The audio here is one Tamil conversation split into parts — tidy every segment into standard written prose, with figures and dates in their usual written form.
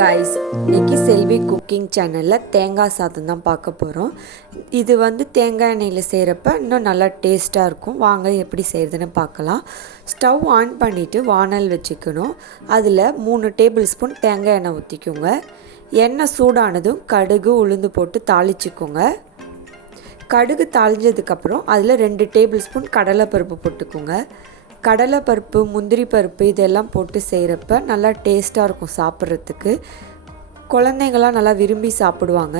गाइस இன்னைக்கு செல்வி குக்கிங் சேனல்ல தேங்காய் சாதம் தான் பார்க்க போறோம். இது தேங்காய் எண்ணெயில செய்யறப்ப இன்னும் நல்லா டேஸ்டா இருக்கும். வாங்க எப்படி செய்யறதுன்னு பார்க்கலாம். ஸ்டவ் ஆன் பண்ணிட்டு வாணல் வச்சுக்கணும். அதுல 3 டேபிள் ஸ்பூன் தேங்காய் எண்ணெய் ஊத்திக்கோங்க. எண்ணெய் சூடானதும் கடுகு உளுந்து போட்டு தாளிச்சுக்கோங்க. கடுகு தாளிஞ்சதுக்கு அப்புறம் அதுல 2 டேபிள் ஸ்பூன் கடலை பருப்பு போட்டுக்கோங்க. கடலை பருப்பு முந்திரி பருப்பு இதெல்லாம் போட்டு செய்கிறப்ப நல்லா டேஸ்ட்டாக இருக்கும். சாப்பிட்றதுக்கு குழந்தைங்களாம் நல்லா விரும்பி சாப்பிடுவாங்க.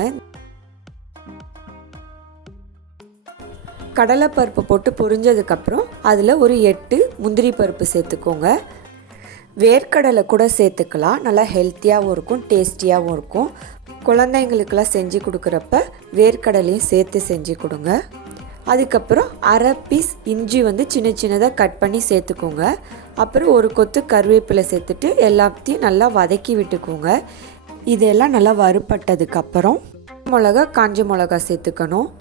கடலை பருப்பு போட்டு பொரிஞ்சதுக்கப்புறம் அதில் ஒரு 8 முந்திரி பருப்பு சேர்த்துக்கோங்க. வேர்க்கடலை கூட சேர்த்துக்கலாம். நல்லா ஹெல்த்தியாகவும் இருக்கும், டேஸ்டியாகவும் இருக்கும். குழந்தைங்களுக்கெல்லாம் செஞ்சு கொடுக்குறப்ப வேர்க்கடலையும் சேர்த்து செஞ்சு கொடுங்க. அதுக்கப்புறம் அரை பீஸ் இஞ்சி சின்ன சின்னதாக கட் பண்ணி சேர்த்துக்கோங்க. அப்புறம் ஒரு கொத்து கருவேப்பிலை சேர்த்துட்டு எல்லாத்தையும் நல்லா வதக்கி விட்டுக்கோங்க. இதெல்லாம் நல்லா வறுபட்டதுக்கப்புறம் மிளகா காஞ்ச மிளகா சேர்த்துக்கணும்.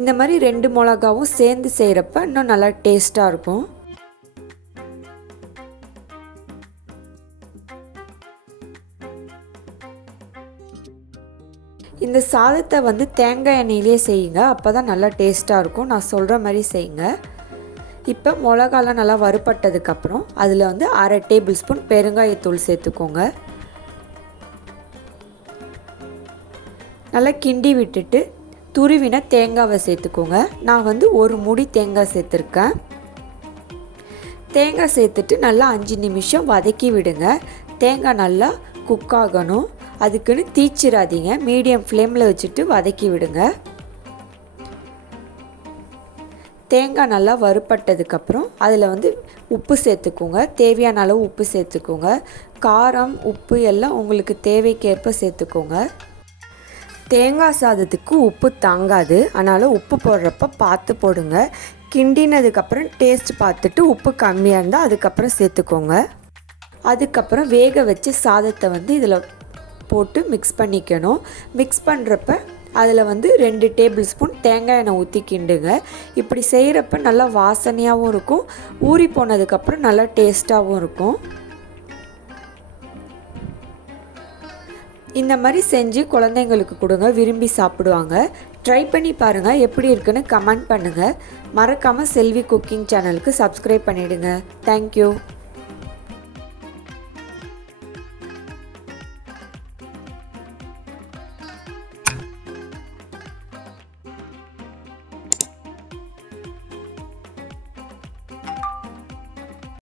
இந்த மாதிரி 2 மிளகாவும் சேர்ந்து செய்கிறப்ப இன்னும் நல்லா டேஸ்ட்டாக இருக்கும். இந்த சாதத்தை தேங்காய் எண்ணெயிலே செய்யுங்க. அப்போ தான் நல்லா டேஸ்ட்டாக இருக்கும். நான் சொல்கிற மாதிரி செய்யுங்க. இப்போ மிளகாலாம் நல்லா வறுபட்டதுக்கப்புறம் அதில் அரை டேபிள் ஸ்பூன் பெருங்காயத்தூள் சேர்த்துக்கோங்க. நல்லா கிண்டி விட்டுட்டு துருவின தேங்காவை சேர்த்துக்கோங்க. நான் ஒரு மூடி தேங்காய் சேர்த்துருக்கேன். தேங்காய் சேர்த்துட்டு நல்லா 5 நிமிஷம் வதக்கி விடுங்க. தேங்காய் நல்லா குக் ஆகணும். அதுக்குன்னு தீச்சிடாதீங்க. மீடியம் ஃப்ளேமில் வச்சுட்டு வதக்கி விடுங்க. தேங்காய் நல்லா வறுபட்டதுக்கப்புறம் அதில் உப்பு சேர்த்துக்கோங்க. தேவையான அளவு உப்பு சேர்த்துக்கோங்க. காரம் உப்பு எல்லாம் உங்களுக்கு தேவைக்கேற்ப சேர்த்துக்கோங்க. தேங்காய் சாதத்துக்கு உப்பு தாங்காது. அதனால் உப்பு போடுறப்ப பார்த்து போடுங்க. கிண்டினதுக்கப்புறம் டேஸ்ட் பார்த்துட்டு உப்பு கம்மியாக இருந்தால் அதுக்கப்புறம் சேர்த்துக்கோங்க. அதுக்கப்புறம் வேக வச்சு சாதத்தை இதில் போட்டு மிக்ஸ் பண்ணிக்கணும். மிக்ஸ் பண்ணுறப்ப அதில் 2 டேபிள் ஸ்பூன் தேங்காய் எண்ணெய் ஊற்றி கிண்டுங்க. இப்படி செய்கிறப்ப நல்லா வாசனையாகவும் இருக்கும். ஊறி போனதுக்கப்புறம் நல்லா டேஸ்ட்டாகவும் இருக்கும். இந்த மாதிரி செஞ்சு குழந்தைங்களுக்கு கொடுங்க, விரும்பி சாப்பிடுவாங்க. ட்ரை பண்ணி பாருங்கள், எப்படி இருக்குன்னு கமெண்ட் பண்ணுங்கள். மறக்காமல் செல்வி குக்கிங் சேனலுக்கு சப்ஸ்கிரைப் பண்ணிவிடுங்க. தேங்க்யூ.